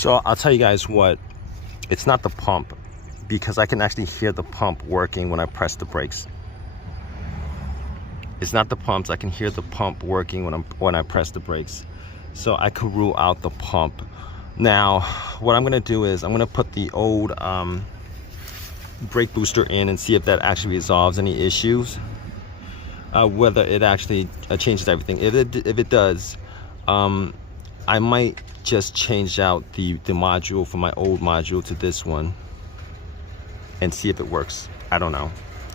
So I'll tell you guys what, it's not the pump, because I can actually hear the pump working when I press the brakes. It's not the pumps, I can hear the pump working when I press the brakes. So I could rule out the pump. Now, what I'm gonna do is I'm gonna put the old brake booster in and see if that actually resolves any issues. Whether it actually changes everything. If it does, I might just change out the module from my old module to this one and see if it works. I don't know.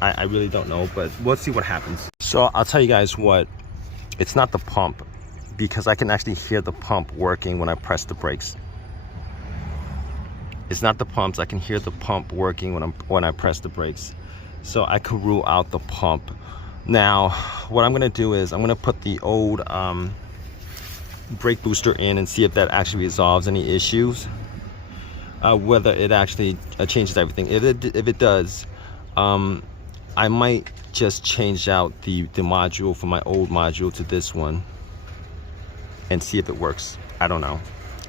I really don't know, but we'll see what happens. So I'll tell you guys what, it's not the pump, because I can actually hear the pump working when I press the brakes. It's not the pumps, I can hear the pump working when I press the brakes. So I could rule out the pump. Now, what I'm gonna do is I'm gonna put the old brake booster in and see if that actually resolves any issues. Whether it actually changes everything. If it does, I might just change out the module from my old module to this one and see if it works. I don't know.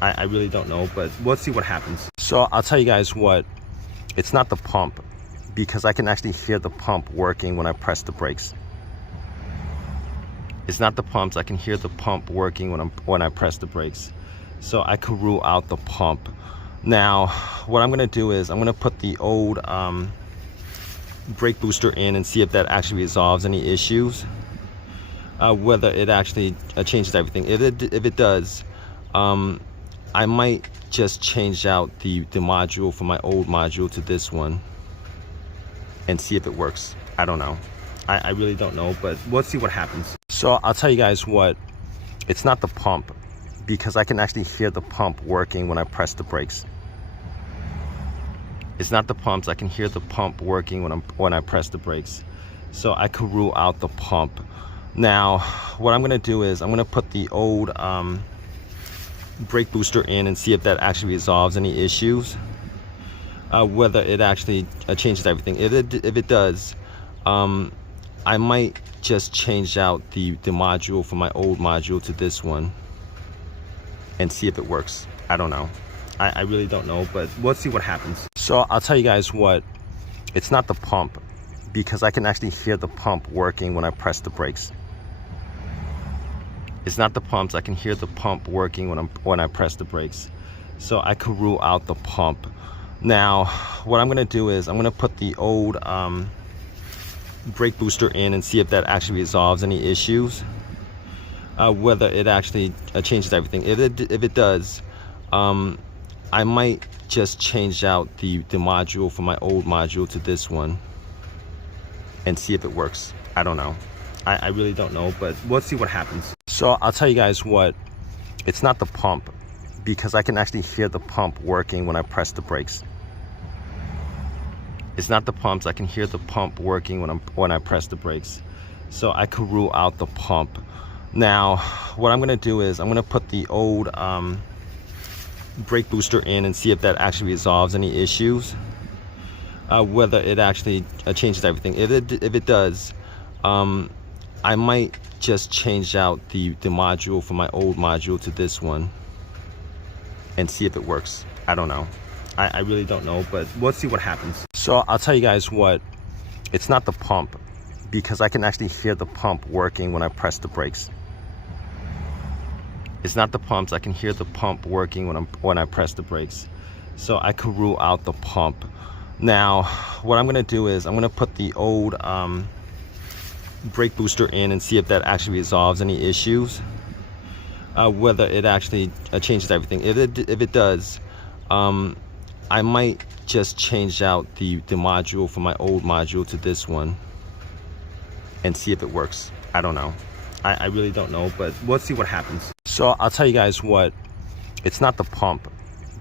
I really don't know, but we'll see what happens. So I'll tell you guys what, it's not the pump, because I can actually hear the pump working when I press the brakes. It's not the pumps, I can hear the pump working when I press the brakes. So I could rule out the pump. Now, what I'm gonna do is I'm gonna put the old brake booster in and see if that actually resolves any issues. Whether it actually changes everything. If it does, I might just change out the module from my old module to this one and see if it works. I don't know. I really don't know, but we'll see what happens. So I'll tell you guys what, it's not the pump, because I can actually hear the pump working when I press the brakes. It's not the pumps, I can hear the pump working when I press the brakes. So I could rule out the pump. Now, what I'm gonna do is I'm gonna put the old brake booster in and see if that actually resolves any issues. Whether it actually changes everything. If it does, I might just change out the module from my old module to this one and see if it works. I don't know. I really don't know, but we'll see what happens. So I'll tell you guys what, it's not the pump, because I can actually hear the pump working when I press the brakes. It's not the pumps, I can hear the pump working when I press the brakes. So I could rule out the pump. Now, what I'm gonna do is I'm gonna put the old brake booster in and see if that actually resolves any issues. Whether it actually changes everything. If it does, I might just change out the module from my old module to this one and see if it works. I don't know. I really don't know, but we'll see what happens. So I'll tell you guys what, it's not the pump, because I can actually hear the pump working when I press the brakes. It's not the pumps, I can hear the pump working when I press the brakes. So I could rule out the pump. Now, what I'm gonna do is I'm gonna put the old brake booster in and see if that actually resolves any issues. Whether it actually changes everything. If it does, I might just change out the module from my old module to this one and see if it works. I don't know. I really don't know, but we'll see what happens. So I'll tell you guys what, it's not the pump, because I can actually hear the pump working when I press the brakes. It's not the pumps, I can hear the pump working when I press the brakes. So I could rule out the pump. Now, what I'm gonna do is I'm gonna put the old brake booster in and see if that actually resolves any issues. Whether it actually changes everything. If it does, I might just change out the module from my old module to this one and see if it works. I don't know. I really don't know, but we'll see what happens. So I'll tell you guys what, it's not the pump,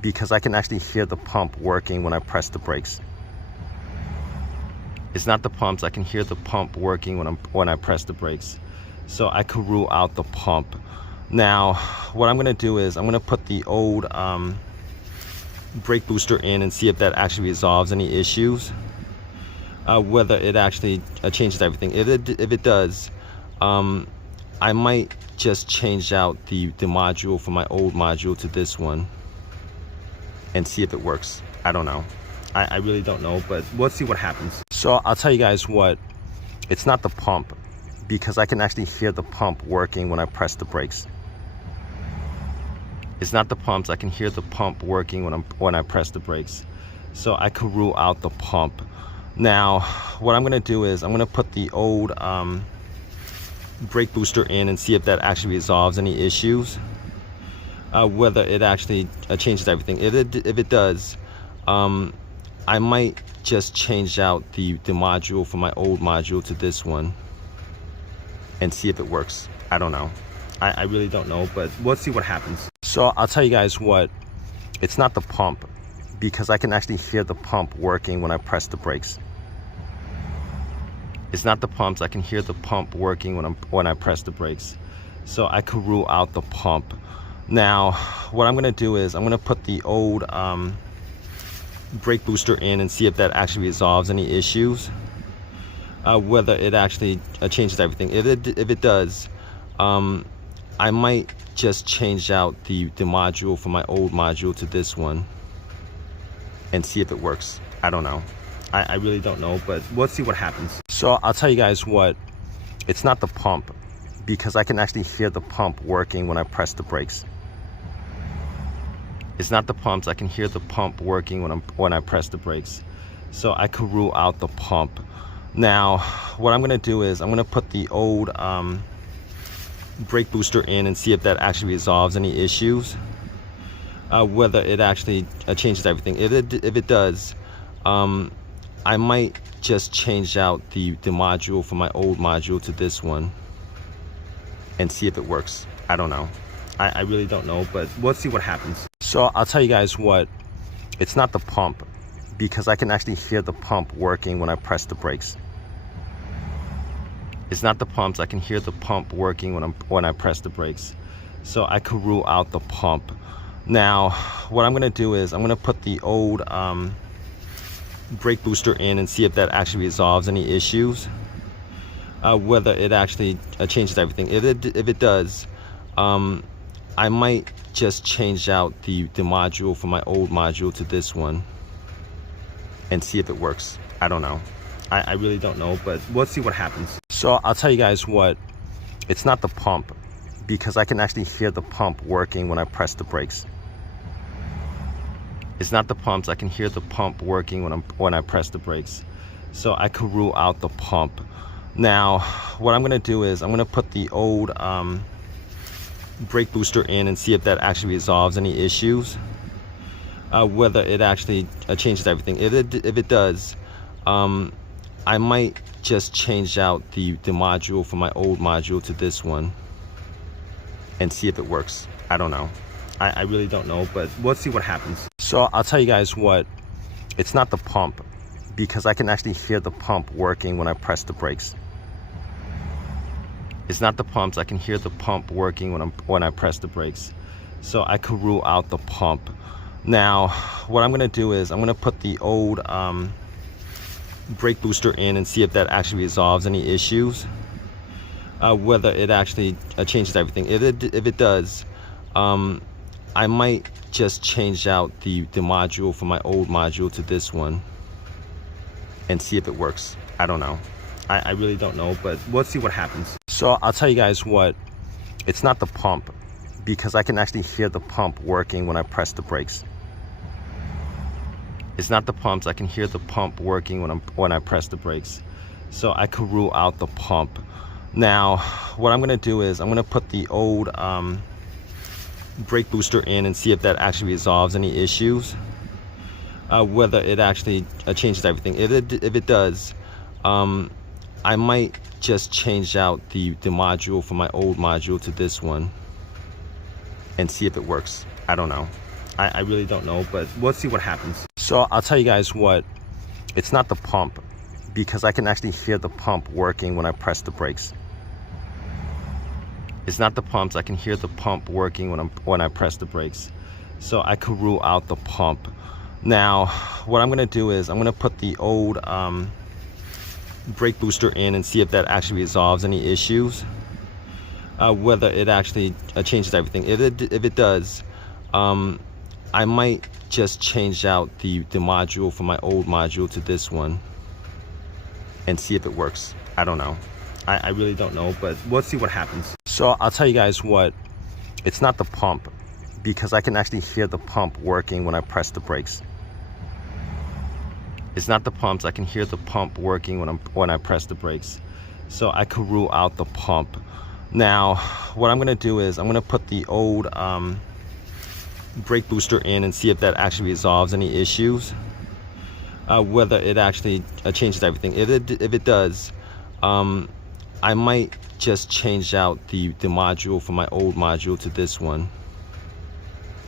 because I can actually hear the pump working when I press the brakes. It's not the pumps, I can hear the pump working when I press the brakes. So I could rule out the pump. Now, what I'm gonna do is I'm gonna put the old brake booster in and see if that actually resolves any issues. Whether it actually changes everything. If it does, I might just change out the module from my old module to this one and see if it works. I don't know. I really don't know, but we'll see what happens. So I'll tell you guys what, it's not the pump, because I can actually hear the pump working when I press the brakes. It's not the pumps, I can hear the pump working when I press the brakes. So I can rule out the pump. Now, what I'm gonna do is I'm gonna put the old brake booster in and see if that actually resolves any issues. Whether it actually changes everything. If it does, I might just change out the module from my old module to this one and see if it works. I don't know. I really don't know, but we'll see what happens. So I'll tell you guys what, it's not the pump, because I can actually hear the pump working when I press the brakes. It's not the pumps, I can hear the pump working when I press the brakes. So I can rule out the pump. Now, what I'm gonna do is I'm gonna put the old brake booster in and see if that actually resolves any issues. Whether it actually changes everything. If it does, I might just change out the module from my old module to this one and see if it works. I don't know. I really don't know, but we'll see what happens. So I'll tell you guys what, it's not the pump, because I can actually hear the pump working when I press the brakes. It's not the pumps, I can hear the pump working when I press the brakes. So I can rule out the pump. Now, what I'm gonna do is I'm gonna put the old brake booster in and see if that actually resolves any issues. Whether it actually changes everything. If it does, I might just change out the module from my old module to this one and see if it works. I don't know. I really don't know, but we'll see what happens. So I'll tell you guys what, it's not the pump, because I can actually hear the pump working when I press the brakes. It's not the pumps, I can hear the pump working when I press the brakes. So I can rule out the pump. Now, what I'm gonna do is I'm gonna put the old brake booster in and see if that actually resolves any issues. Whether it actually changes everything. If it does, I might just change out the module from my old module to this one and see if it works. I don't know. I really don't know, but we'll see what happens. So I'll tell you guys what, it's not the pump, because I can actually hear the pump working when I press the brakes. It's not the pumps, I can hear the pump working when I press the brakes. So I can rule out the pump. Now, what I'm gonna do is I'm gonna put the old brake booster in and see if that actually resolves any issues. Whether it actually changes everything. If it does, I might just change out the module from my old module to this one and see if it works. I don't know. I really don't know, but we'll see what happens. So I'll tell you guys what, it's not the pump, because I can actually hear the pump working when I press the brakes. It's not the pumps, I can hear the pump working when I press the brakes. So I can rule out the pump. Now, what I'm gonna do is I'm gonna put the old brake booster in and see if that actually resolves any issues. Whether it actually changes everything. If it does, I might just change out the module from my old module to this one and see if it works. I don't know. I really don't know, but we'll see what happens. So I'll tell you guys what, it's not the pump, because I can actually hear the pump working when I press the brakes. It's not the pumps, I can hear the pump working when I press the brakes. So I can rule out the pump. Now, what I'm gonna do is I'm gonna put the old brake booster in and see if that actually resolves any issues. Whether it actually changes everything. If it does, I might just change out the module from my old module to this one and see if it works. I don't know. I really don't know, but we'll see what happens. So I'll tell you guys what, it's not the pump, because I can actually hear the pump working when I press the brakes. It's not the pumps, I can hear the pump working when I press the brakes. So I can rule out the pump. Now, what I'm gonna do is I'm gonna put the old brake booster in and see if that actually resolves any issues. Whether it actually changes everything. If it does, I might just change out the module from my old module to this one and see if it works. I don't know. I really don't know, but we'll see what happens. So I'll tell you guys what, it's not the pump, because I can actually hear the pump working when I press the brakes. It's not the pumps, I can hear the pump working when I press the brakes. So I could rule out the pump. Now, what I'm gonna do is I'm gonna put the old brake booster in and see if that actually resolves any issues. Whether it actually changes everything. If it does, I might just change out the module from my old module to this one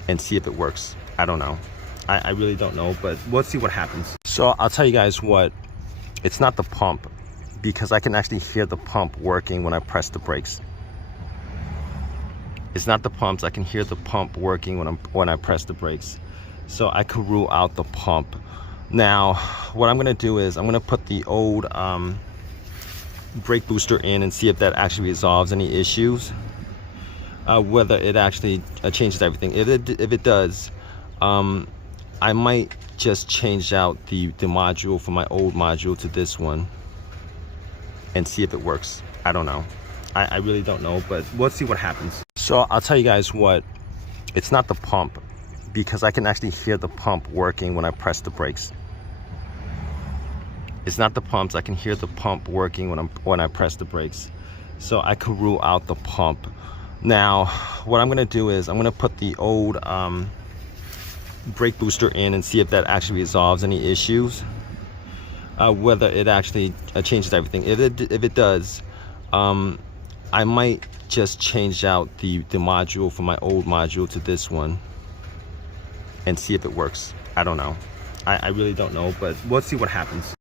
and see if it works. I don't know. I really don't know, but we'll see what happens. So I'll tell you guys what, it's not the pump, because I can actually hear the pump working when I press the brakes. It's not the pumps, I can hear the pump working when I press the brakes. So I could rule out the pump. Now, what I'm gonna do is I'm gonna put the old brake booster in and see if that actually resolves any issues. Whether it actually changes everything. If it does, I might just change out the module from my old module to this one and see if it works. I don't know. I really don't know, but we'll see what happens. So I'll tell you guys what, it's not the pump, because I can actually hear the pump working when I press the brakes. It's not the pumps, I can hear the pump working when I press the brakes. So I could rule out the pump. Now, what I'm gonna do is I'm gonna put the old brake booster in and see if that actually resolves any issues. Whether it actually changes everything. If it does, I might just change out the module from my old module to this one and see if it works. I don't know. I really don't know, but we'll see what happens.